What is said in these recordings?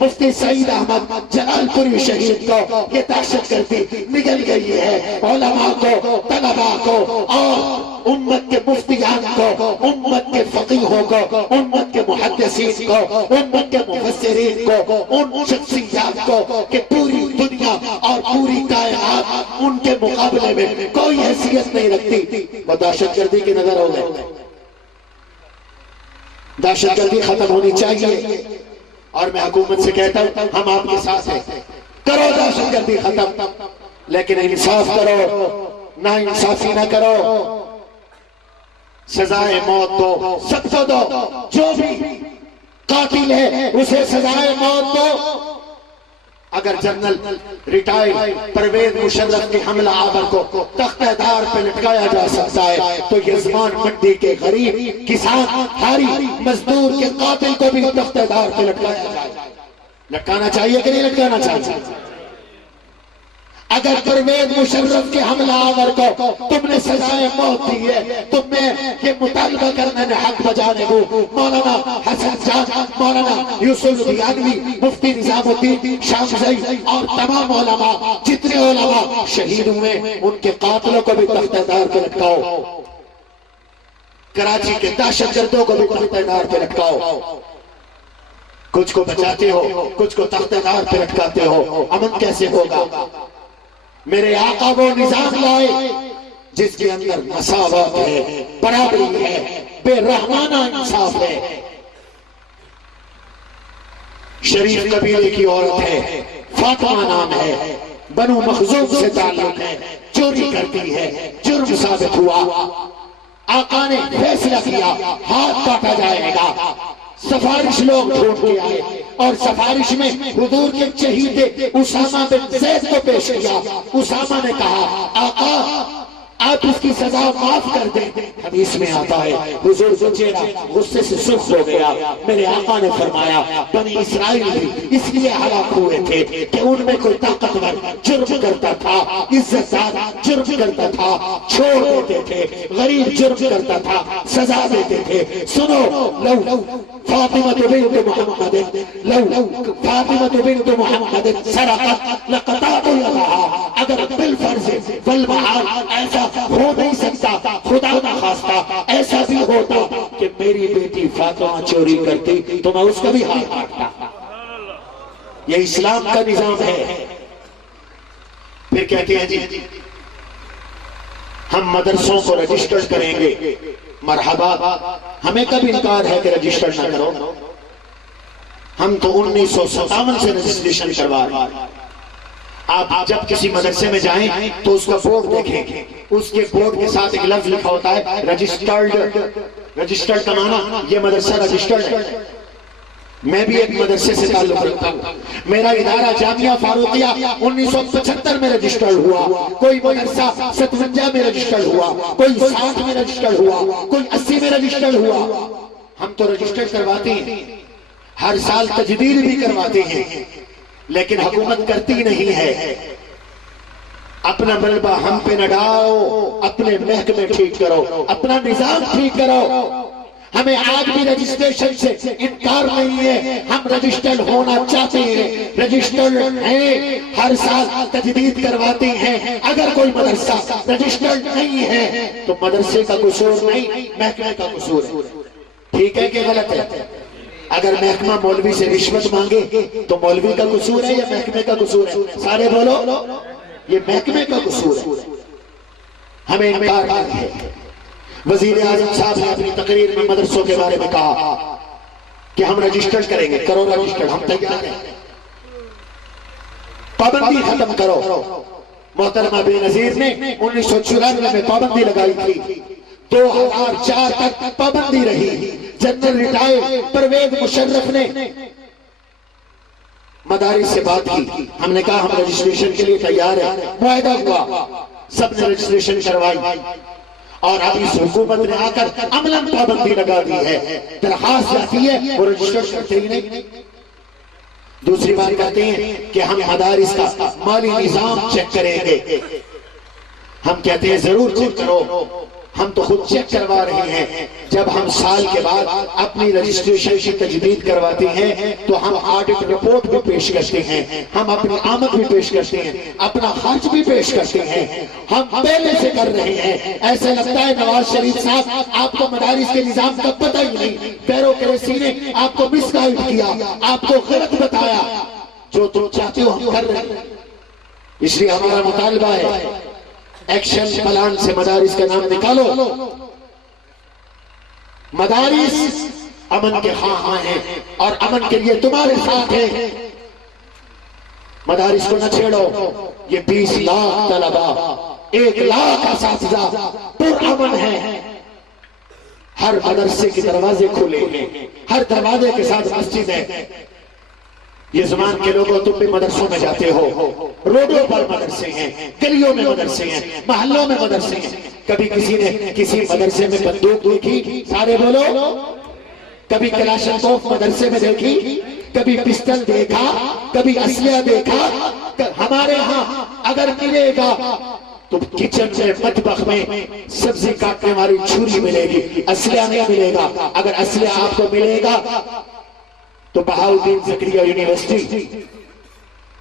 मुफ्ती सईद अहमद जलालपुरी शहीद को ये दहशतगर्दी निगल गई है। उलमा को, तलबा को और उम्मत के मुफ्तियान को, उम्मत के फकीहों को, उम्मत के मुहद्दिसीन को, उम्मत के मुफस्सिरीन को, उन शख्सियात को कि पूरी दुनिया और पूरी कायनात उनके मुकाबले में कोई हैसियत नहीं रखती, वो दहशतगर्दी की नजर हो गए। दहशतगर्दी खत्म होनी चाहिए और मैं हुकूमत से कहता हूं हम आपके साथ हैं, करो दहशतगर्दी खत्म, लेकिन इंसाफ करो, ना इंसाफी ना करो। सजाए मौत दो, सबको दो, जो भी कातिल है उसे सजाए मौत दो। अगर जनरल रिटायर्ड परवेज मुशर्रफ के हमला आवर को तख्तेदार पे लटकाया जा सकता है तो यजमान मंडी के गरीब किसान हारी मजदूर के कातिल को भी तख्तेदार पे लटकाया जाए। लटकाना चाहिए कि नहीं लटकाना चाहिए? अगर परवेज मुशर्रफ के हमला आवर को तुमने सजाए मौत दी है तो मैं ये मुतालबा करने में हक बजाने को मौलाना हसन जान, मौलाना यूसुफ रियानवी, मुफ्ती निजामुद्दीन शामज़ई और तमाम उलमा, जितने उलमा शहीद हुए उनके कातिलों को भी तख्तेदार पे लटकाओ। कराची के दहशतगर्दों को भी तख्तेदार पे लटकाओ। कुछ को बचाते हो, कुछ को तख्तेदार पे लटकाते हो, अमन कैसे होगा? मेरे आका वो निजाम लाए जिसके अंदर मसावत है, बराबरी है, बेरहमाना इंसाफ है। शरीफ कबीले की औरत है, फातिमा नाम है, बनु मखजूम से ताल्लुक है, चोरी करती है, जुर्म साबित हुआ। आका ने फैसला किया हाथ काटा जाएगा। सफारिश लोग ढूंढ के आए और सफारिश में हुजूर के चहीते उसामा बिन ज़ैद को पेश किया। उसामा ने कहा आका आप इसकी सजा माफ कर दें। हदीस में आता है हुजूर का चेहरा गुस्से से सुर्ख हो गया। मेरे आका ने फरमाया बनी इस्राइल भी इसलिए हलाक हुए थे कि उनमें कोई ताकतवर जुर्म करता था, इज्जतदार जुर्म करता था, छोड़ देते थे, गरीब जुर्म करता था, सजा देते थे। सुनो लौ फातिमा बिन्त मुहम्मद, लौ फातिमा बिन्त मुहम्मद सरक़त लक़तअतु यदहा, अगर बिलफर्ज वल्महाल ऐसा हो नहीं सकता, खुदा ना खास्ता ऐसा भी होता कि मेरी बेटी फातिमा चोरी करती तो मैं उसका भी हाथ काटता। ये इस्लाम का निजाम है। फिर कहते हैं जी हम मदरसों को रजिस्टर करेंगे। मरहबा, हमें कब इनकार है कि रजिस्टर ना करो? हम तो 1957 से रजिस्ट्रेशन करवा रहे हैं। आप जब किसी मदरसे में जाएं तो उसका बोर्ड देखें, उसके बोर्ड के साथ एक लफ्ज लिखा होता है रजिस्टर्ड। रजिस्टर्ड का माना ये मदरसा रजिस्टर्ड है। मैं भी एक मदरसे से ताल्लुक रखता हूँ। मेरा इदारा जामिया फारूकिया 1975 में रजिस्टर्ड हुआ, कोई मदरसा 57 में रजिस्टर्ड हुआ, कोई 60 में रजिस्टर्ड हुआ, कोई 80 में रजिस्टर्ड हुआ। हम तो रजिस्टर्ड करवाते हैं, हर साल तजदीद भी करवाते हैं, लेकिन हुकूमत करती नहीं है। अपना मलबा हम पे न डालो, अपने महकमे ठीक करो, अपना निजाम ठीक करो। हमें आज भी रजिस्ट्रेशन से इनकार नहीं है, हम रजिस्टर्ड होना चाहते हैं, रजिस्टर्ड हैं, हर साल तजदीद करवाते हैं। अगर कोई मदरसा रजिस्टर्ड नहीं है तो मदरसे का कसूर नहीं, महकमे का कसूर है। ठीक है कि गलत है? अगर महकमा मौलवी से रिश्वत मांगे तो मौलवी का कसूर है या महकमे का कसूर है? सारे बोलो, ये महकमे का कसूर है। हमें इनकार नहीं है। वजीर आजम साहब ने अपनी तकरीर में मदरसों के बारे में कहा कि हम रजिस्टर्ड करेंगे। करो रजिस्टर्ड, हम तैयार हैं। पाबंदी खत्म करो। मोहतरमा बेनजीर ने 1994 में पाबंदी लगाई थी, 2004 तक पाबंदी रही। जनरल रिटायर्ड परवेज मुशर्रफ ने मदारिस से बात की, हमने कहा हम रजिस्ट्रेशन के लिए तैयार है। मुआहदा हुआ, सबने रजिस्ट्रेशन करवाई और अब इस हुकूमत ने आकर अमलन पाबंदी लगा दी है। दरखास्त जाती है वो रजिस्टर करते ही नहीं। दूसरी बात कहते हैं कि हम मदारिस का माली निजाम चेक करेंगे। हम कहते हैं जरूर चेक करो, हम तो खुद चेक करवा रहे हैं। जब हम साल के बाद अपनी रजिस्ट्रेशन की तजदीद करवाते हैं तो हम ऑडिट रिपोर्ट भी पेश करते हैं, हम अपनी आमद भी पेश करते हैं, अपना खर्च भी पेश करते हैं। हम पहले से कर रहे हैं। ऐसा लगता है नवाज शरीफ साहब आपको मदारिस के निजाम का पता ही नहीं, ब्यूरोक्रेसी ने आपको मिसगाइड किया, आपको गलत बताया। जो तुम चाहते हो हम कर रहे हैं। इसलिए हमारा मुतालबा है एक्शन प्लान से मदारिस का नाम निकालो। मदारिस अमन के ख़्वाह हैं और अमन के लिए तुम्हारे साथ है। मदारिस को न छेड़ो। ये 20 लाख तलबा, 1 लाख असातिज़ा पुरअमन है। हर मदरसे के दरवाजे खुले हैं, हर दरवाजे के साथ मस्जिद है। ये ज़मान के लोगों तुम भी मदरसों में जाते हो, रोडों पर मदरसे हैं, गलियों में मदरसे हैं, मोहल्लों में मदरसे हैं। कभी किसी ने किसी मदरसे में बंदूक देखी? सारे बोलो। कभी कलाशनकोफ मदरसे में देखी? कभी पिस्टल देखा? कभी असलिया देखा? हमारे यहाँ अगर मिलेगा तो किचन में, मटबख में सब्जी काटने वाली छुरी मिलेगी, असलिया नहीं मिलेगा। अगर असलिया आपको मिलेगा तो Bahauddin Zakaria university,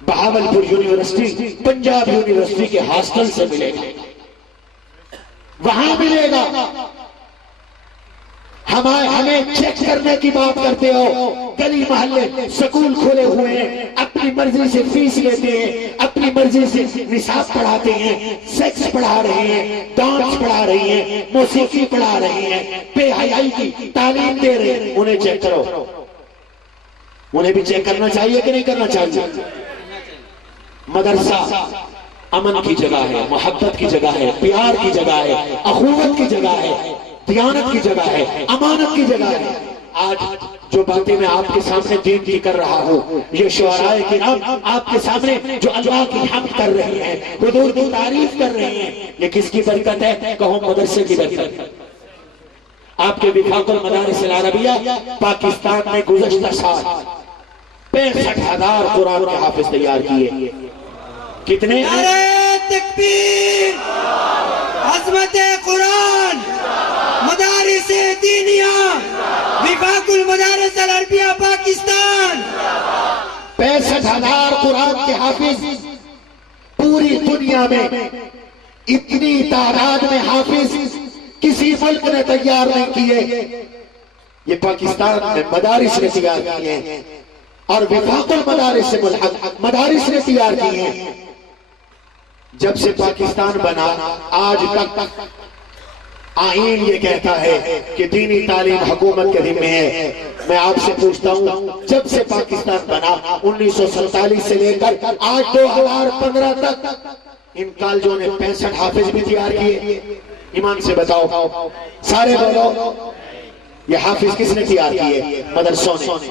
Bahawalpur university, Punjab university के हॉस्टल से मिलेगा, वहां मिलेगा। हमें चेक करने की बात करते हो। गली मोहल्ले स्कूल खोले हुए हैं, अपनी मर्जी से फीस लेते हैं, अपनी मर्जी से निसाब पढ़ाते हैं, सेक्स पढ़ा रहे हैं, डांस पढ़ा रहे हैं, मौसीकी पढ़ा रहे हैं, बेहयाई की तालीम दे रहे हैं। उन्हें चेक करो। उन्हें भी चेक करना चाहिए कि नहीं करना चाहिए? मदरसा अमन की जगह है, मोहब्बत की जगह है, प्यार की जगह है, अखुवत की जगह है, दियानत की जगह है, अमानत की जगह है। आज जो बातें मैं आपके सामने दीन की कर रहा हूँ, ये शुअराए किराम आपके सामने जो अल्लाह की हम्द कर रहे हैं, हुजूर की तारीफ कर रहे हैं, ये किसकी बरकत है? कहो मदरसे की बरकत। आपके विफाकुल मदारिस अल अरबिया पाकिस्तान में गुज़श्ता साल 65,000 कुरान के हाफिज तैयार किए। कितने? नारे तकबीर, अज़मत कुरान, मदारिस दीनिया, विफाकुल मदारिस अल अरबिया पाकिस्तान। 65,000 कुरान के हाफिज पूरी दुनिया में। इतनी तादाद में हाफिज किसी मुल्क ने तैयार नहीं किए। ये पाकिस्तान में मदारिस ने तैयार किए हैं और विफाकुल मदारिस से मुल्हक मदारिस ने तैयार किए हैं। जब से पाकिस्तान बना आज तक आईन ये कहता है कि दीनी तालीम हुकूमत के जिम्मे है। मैं आपसे पूछता हूँ, जब से पाकिस्तान बना 1947 से लेकर आज 2015 तक इन कॉलेजों ने 65 हाफिज भी तैयार किए। ईमान से बताओ, सारे बोलो। ये हाफिज किसने तैयार किए? मदरसों ने।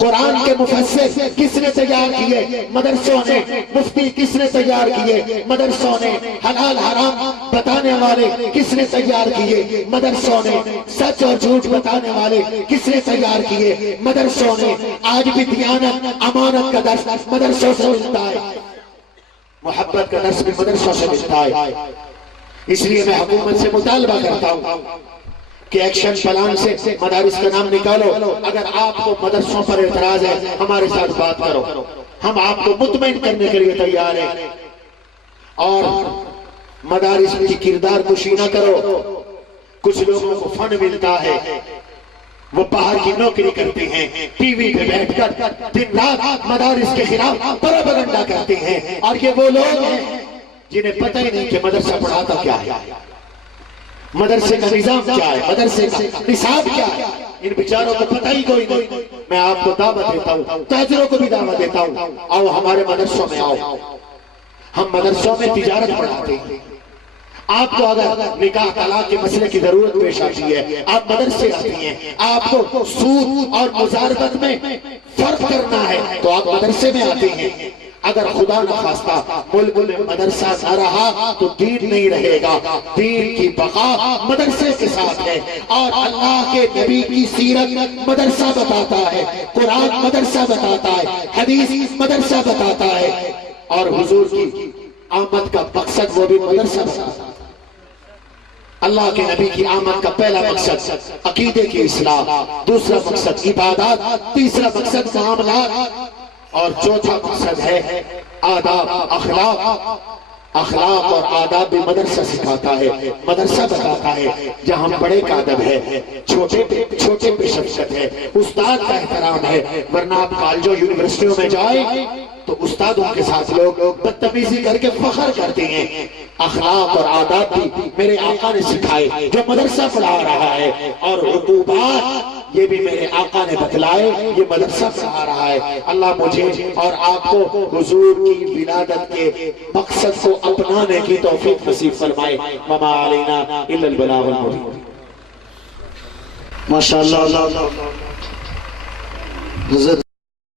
कुरान के मुफस्सिर किसने तैयार किए? मदरसों ने। मुफ्ती किसने तैयार किए? मदरसों ने। हलाल हराम बताने वाले किसने तैयार किए? मदरसों ने। सच और झूठ बताने वाले किसने तैयार किए? मदरसों ने। आज भी दियानत अमानत का दर्स मदरसों से मिलता है, मोहब्बत का दर्स भी मदरसों से मिलता है। इसलिए मैं हुकूमत से मुतालबा करता हूँ कि एक्शन प्लान से मदारिस का नाम निकालो। अगर आपको मदरसों पर एतराज है, हमारे साथ बात करो, हम आपको मुतमईन करने के लिए तैयार हैं। और मदारिस की किरदार कुशी ना करो। कुछ लोगों को फंड मिलता है, वो बाहर की नौकरी करते हैं, टीवी पे बैठकर दिन रात मदारिस के खिलाफ प्रोपेगेंडा करते हैं। और ये वो लोग हैं जिन्हें पता ही नहीं कि मदरसा पढ़ाता क्या है, मदरसे का निजाम क्या है, मदरसे का निसाब क्या है। इन बेचारों को पता ही कोई नहीं। मैं आपको दावत देता हूँ, ताजिरों को भी दावत देता हूँ, आओ हमारे मदरसों में आओ। हम मदरसों में तिजारत पढ़ाते हैं। आपको अगर निकाह तलाक के मसले की जरूरत पेश आती है, आप मदरसे आती हैं, आपको सूद और मुजारबत में फर्क करना है तो आप मदरसे में आते हैं। अगर खुदा न खास्ता मुल्क में मदरसा न रहा तो दीन नहीं रहेगा। दीन की बका मदरसे के साथ है। और अल्लाह के नबी की सीरत मदरसा बताता है, कुरान मदरसा बताता है, हदीस मदरसा बताता है, और हुजूर की आमद का मकसद वो भी मदरसा बताता है। अल्लाह के नबी की आमद का पहला मकसद अकीदे की इस्लाह, दूसरा मकसद इबादत, तीसरा मकसद मामलात और चौथा मकसद है आदाब अखलाक। अखलाक और आदाब भी मदरसा सिखाता है, मदरसा बताता है जहाँ बड़े का अदब है, छोटे पे शफकत है, उस्ताद का एहतराम है। वरना आप कॉलेजों यूनिवर्सिटियों में जाए तो उस्तादों के साथ लोग बदतमीजी करके फख्र करते हैं। अखलाक और आदाब भी मेरे आका ने सिखाए जो मदरसा पढ़ा रहा है, और उकूबात ये भी मेरे आका ने बतलाए, ये मदरसा पढ़ा रहा है। अल्लाह मुझे और आपको हुजूर की विलादत के मकसद को अपनाने की तौफीक नसीब फरमाए। वमा अलैना इल्लल बलागुल मुबीन। माशाअल्लाह। हज़रत